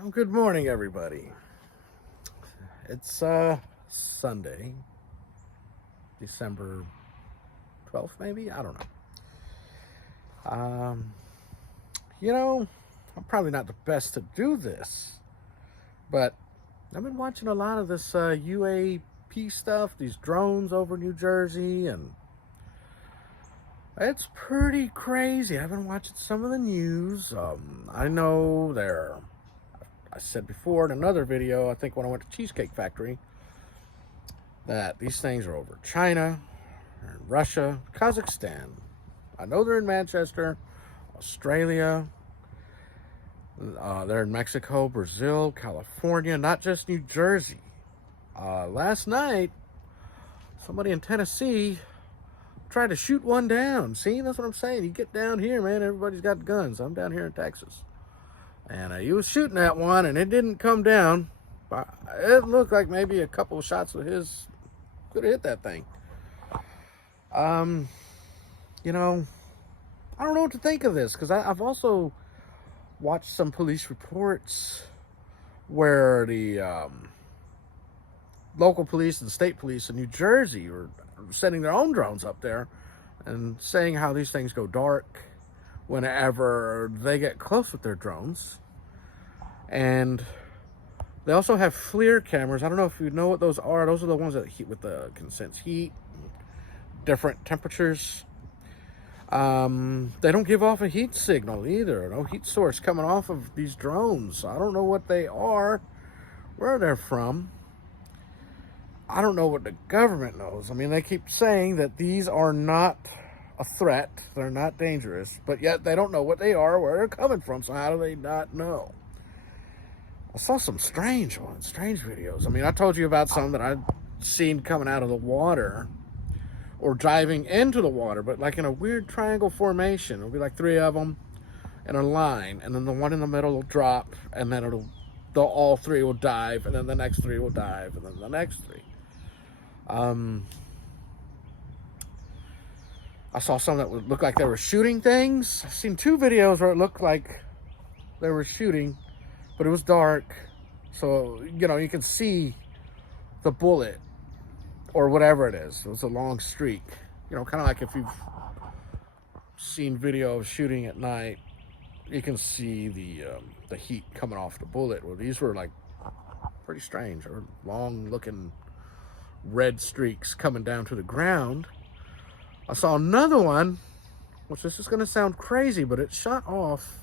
Well, good morning, everybody. It's Sunday, December 12th, maybe? I don't know. You know, I'm probably not the best to do this, but I've been watching a lot of this UAP stuff, these drones over New Jersey, and it's pretty crazy. I've been watching some of the news. I know I said before in another video, I think when I went to Cheesecake Factory, that these things are over China, and Russia, Kazakhstan. I know they're in Manchester, Australia, they're in Mexico, Brazil, California, not just New Jersey. Last night, somebody in Tennessee tried to shoot one down. See, that's what I'm saying. You get down here, man, everybody's got guns. I'm down here in Texas. And he was shooting at one, and it didn't come down. It looked like maybe a couple of shots of his could have hit that thing. You know, I don't know what to think of this, because I've also watched some police reports where the local police and state police in New Jersey are sending their own drones up there and saying how these things go dark whenever they get close with their drones. And they also have FLIR cameras. I don't know if you know what those are. Those are the ones that can sense heat, different temperatures. They don't give off a heat signal either. No heat source coming off of these drones. I don't know what they are, where they're from. I don't know what the government knows. I mean, they keep saying that these are not a threat. They're not dangerous, but yet they don't know what they are, where they're coming from. So how do they not know? I saw some strange videos. I mean, I told you about some that I'd seen coming out of the water or diving into the water, but like in a weird triangle formation. It'll be like three of them in a line, and then the one in the middle will drop, and then all three will dive, and then the next three will dive, and then the next three. I saw some that would look like they were shooting things. I've seen two videos where it looked like they were shooting, but it was dark, so you can see the bullet or whatever it is. It was a long streak, kind of like if you've seen video of shooting at night, you can see the heat coming off the bullet. Well, these were like pretty strange, or long looking red streaks coming down to the ground. I saw another one, which this is going to sound crazy, but it shot off,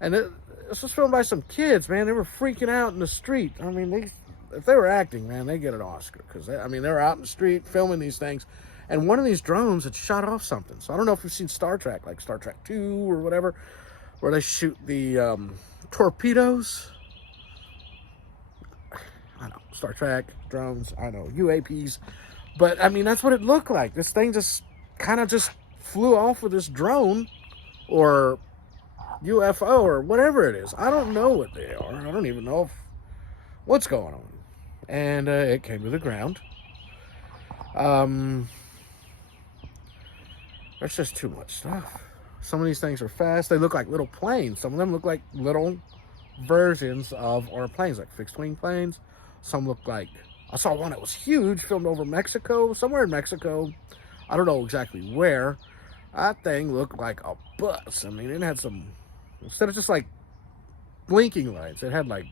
and this was filmed by some kids, man. They were freaking out in the street. I mean, if they were acting, man, they get an Oscar, because they're out in the street filming these things, and one of these drones had shot off something. So I don't know if you've seen Star Trek, like Star Trek 2 or whatever, where they shoot the torpedoes. I know, Star Trek, drones, I know, UAPs. But, I mean, that's what it looked like. This thing just flew off with this drone or UFO or whatever it is. I don't know what they are. I don't even know what's going on. And it came to the ground. There's just too much stuff. Some of these things are fast. They look like little planes. Some of them look like little versions of our planes, like fixed wing planes. Some look like, I saw one that was huge, filmed over Mexico, somewhere in Mexico. I don't know exactly where. That thing looked like a bus. I mean, it had some, instead of just like blinking lights, it had like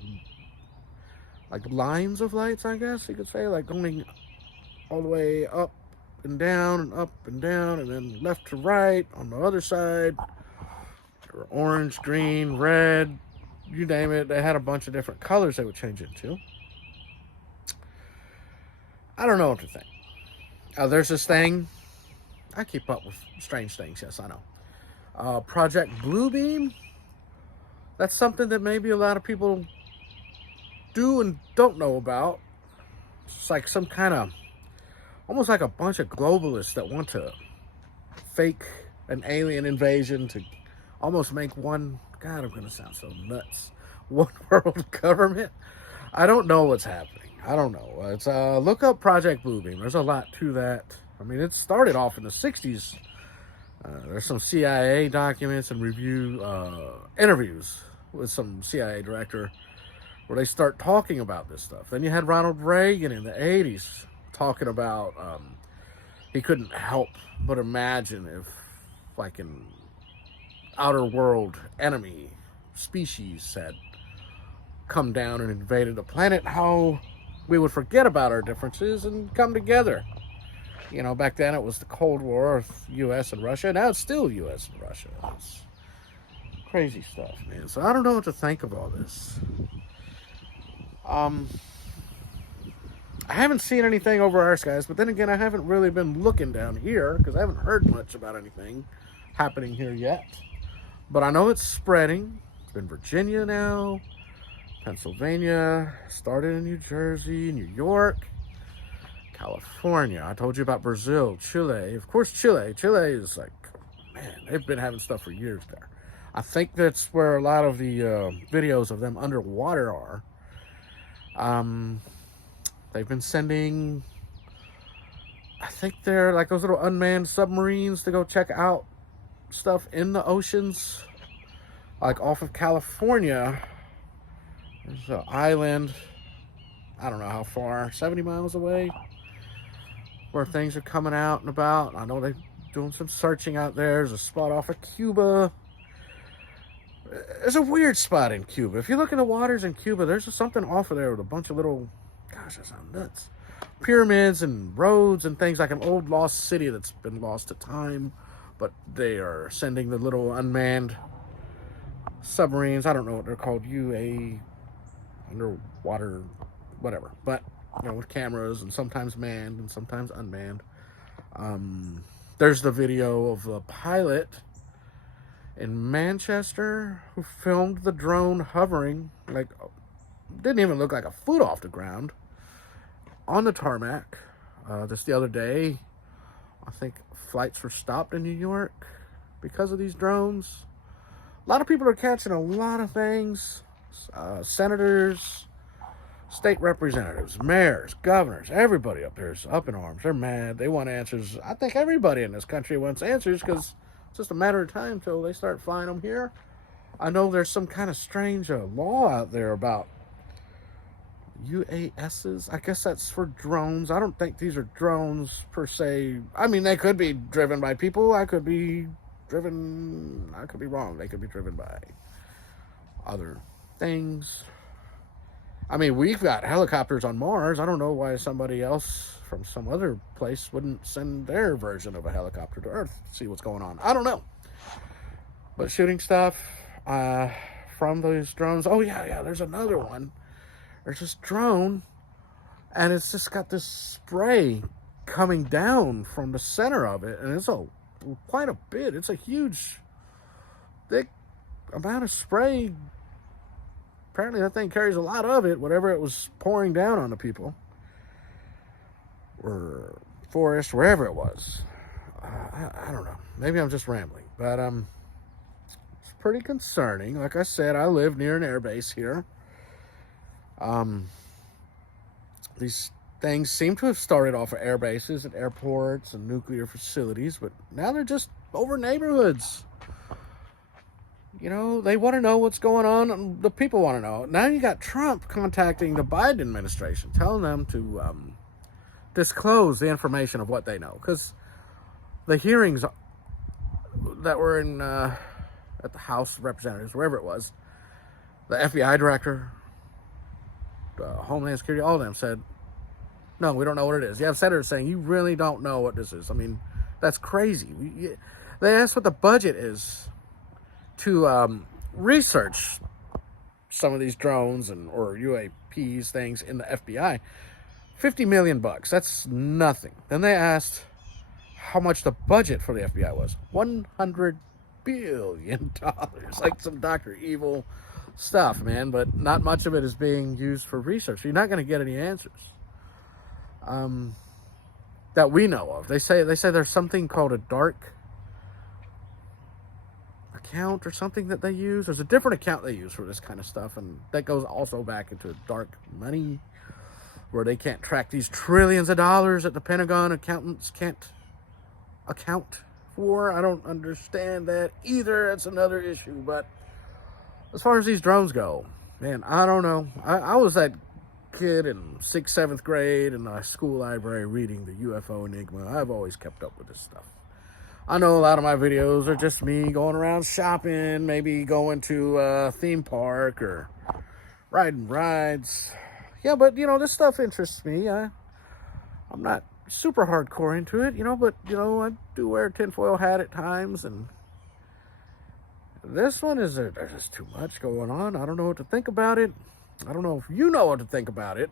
lines of lights, I guess you could say, like going all the way up and down, and then left to right on the other side. They were orange, green, red, you name it. They had a bunch of different colors they would change into. I don't know what to think. There's this thing. I keep up with strange things, yes, I know. Project Bluebeam. That's something that maybe a lot of people do and don't know about. It's like some kind of, almost like a bunch of globalists that want to fake an alien invasion to almost make one, God, I'm going to sound so nuts, one world government. I don't know what's happening. I don't know. It's look up Project Bluebeam. There's a lot to that. I mean, it started off in the 60s. There's some CIA documents and interviews with some CIA director where they start talking about this stuff. Then you had Ronald Reagan in the 80s talking about he couldn't help but imagine if, like, an outer world enemy species had come down and invaded the planet, how we would forget about our differences and come together. You know, back then it was the Cold War of U.S. and Russia. Now it's still U.S. and Russia. It's crazy stuff, man. So I don't know what to think of all this. I haven't seen anything over our skies, but then again, I haven't really been looking down here because I haven't heard much about anything happening here yet. But I know it's spreading. It's in Virginia now, Pennsylvania, started in New Jersey, New York, California. I told you about Brazil, Chile. Of course, Chile. Chile is like, man, they've been having stuff for years there. I think that's where a lot of the videos of them underwater are. They've been sending, I think they're like those little unmanned submarines to go check out stuff in the oceans. Like off of California, there's an island, I don't know how far, 70 miles away, where things are coming out and about. I know they're doing some searching out there. There's a spot off of Cuba. There's a weird spot in Cuba. If you look in the waters in Cuba, there's something off of there with a bunch of little, gosh, that sounds nuts, pyramids and roads and things, like an old lost city that's been lost to time. But they are sending the little unmanned submarines. I don't know what they're called, underwater, whatever. But, you know, with cameras and sometimes manned and sometimes unmanned. There's the video of the pilot in Manchester who filmed the drone hovering, like, didn't even look like a foot off the ground, on the tarmac. Just the other day, I think flights were stopped in New York because of these drones. A lot of people are catching a lot of things. Senators, state representatives, mayors, governors, everybody up here is up in arms. They're mad. They want answers. I think everybody in this country wants answers because it's just a matter of time till they start flying them here. I know there's some kind of strange law out there about UASs. I guess that's for drones. I don't think these are drones per se. I mean, they could be driven by people. I could be wrong. They could be driven by other things. I mean, we've got helicopters on Mars. I don't know why somebody else from some other place wouldn't send their version of a helicopter to Earth to see what's going on. I don't know. But shooting stuff from those drones. Oh, yeah, there's another one. There's this drone, and it's just got this spray coming down from the center of it, and it's quite a bit. It's a huge, thick amount of spray. Apparently that thing carries a lot of it, whatever it was pouring down on the people or forest, wherever it was. I don't know. Maybe I'm just rambling, but it's pretty concerning. Like I said, I live near an airbase here. These things seem to have started off at air bases and airports and nuclear facilities, but now they're just over neighborhoods. You know, they want to know what's going on, and the people want to know. Now you got Trump contacting the Biden administration, telling them to disclose the information of what they know. Because the hearings that were in at the House of Representatives, wherever it was, the FBI director, the Homeland Security, all of them said, no, we don't know what it is. You have senators saying, you really don't know what this is. I mean, that's crazy. They asked what the budget is to research some of these drones or UAPs things in the FBI. $50 million. That's nothing. Then they asked how much the budget for the FBI was. $100 billion. Like some Dr. Evil stuff, man. But not much of it is being used for research. You're not going to get any answers that we know of. They say there's something called a dark account or something that they use. There's a different account they use for this kind of stuff, and that goes also back into dark money, where they can't track these trillions of dollars that the Pentagon accountants can't account for. I don't understand that either. That's another issue, but As far as these drones go, man, I don't know. I was that kid in 6th, 7th grade in the school library reading the UFO Enigma. I've always kept up with this stuff. I know a lot of my videos are just me going around shopping, maybe going to a theme park or riding rides. Yeah, but, this stuff interests me. I'm not super hardcore into it, but, I do wear a tinfoil hat at times, and this one there's just too much going on. I don't know what to think about it. I don't know if you know what to think about it.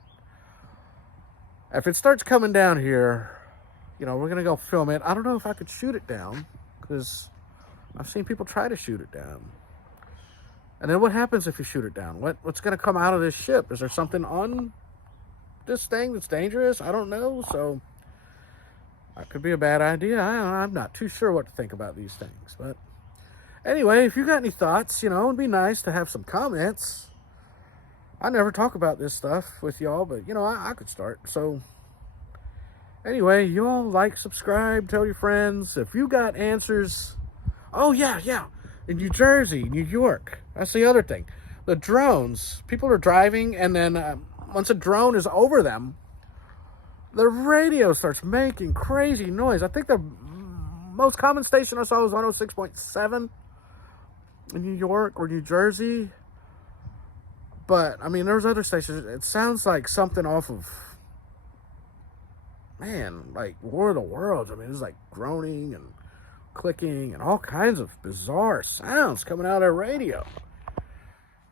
If it starts coming down here, we're going to go film it. I don't know if I could shoot it down, because I've seen people try to shoot it down. And then what happens if you shoot it down? What's going to come out of this ship? Is there something on this thing that's dangerous? I don't know. So that could be a bad idea. I'm not too sure what to think about these things. But anyway, if you got any thoughts, it'd be nice to have some comments. I never talk about this stuff with y'all, but, I could start. So anyway, you all like, subscribe, tell your friends. If you got answers. Oh, yeah. In New Jersey, New York. That's the other thing. The drones. People are driving, and then once a drone is over them, the radio starts making crazy noise. I think the most common station I saw was 106.7 in New York or New Jersey. But, there's other stations. It sounds like something off of, like War of the Worlds. It's like groaning and clicking and all kinds of bizarre sounds coming out of their radio.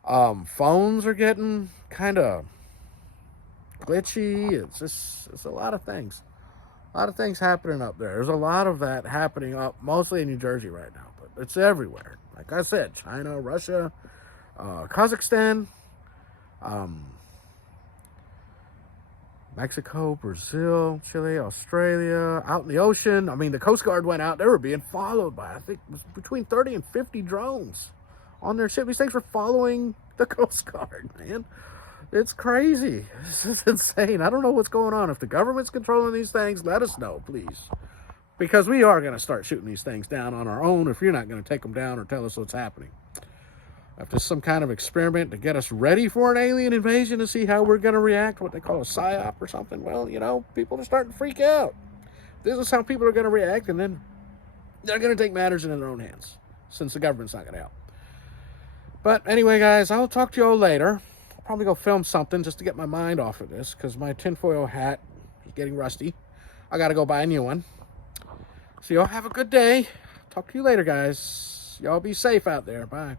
Phones are getting kind of glitchy. It's a lot of things. A lot of things happening up there. There's a lot of that happening up, mostly in New Jersey right now, but it's everywhere. Like I said, China, Russia, Kazakhstan, Mexico, Brazil, Chile, Australia, out in the ocean. The Coast Guard went out. They were being followed by, I think, it was between 30 and 50 drones on their ship. These things were following the Coast Guard, man. It's crazy. This is insane. I don't know what's going on. If the government's controlling these things, let us know, please. Because we are going to start shooting these things down on our own if you're not going to take them down or tell us what's happening. If this is some kind of experiment to get us ready for an alien invasion to see how we're going to react, what they call a psyop or something, well, people are starting to freak out. This is how people are going to react, and then they're going to take matters in their own hands, since the government's not going to help. But anyway, guys, I'll talk to you all later. I'll probably go film something just to get my mind off of this, because my tinfoil hat is getting rusty. I got to go buy a new one. So y'all have a good day. Talk to you later, guys. Y'all be safe out there. Bye.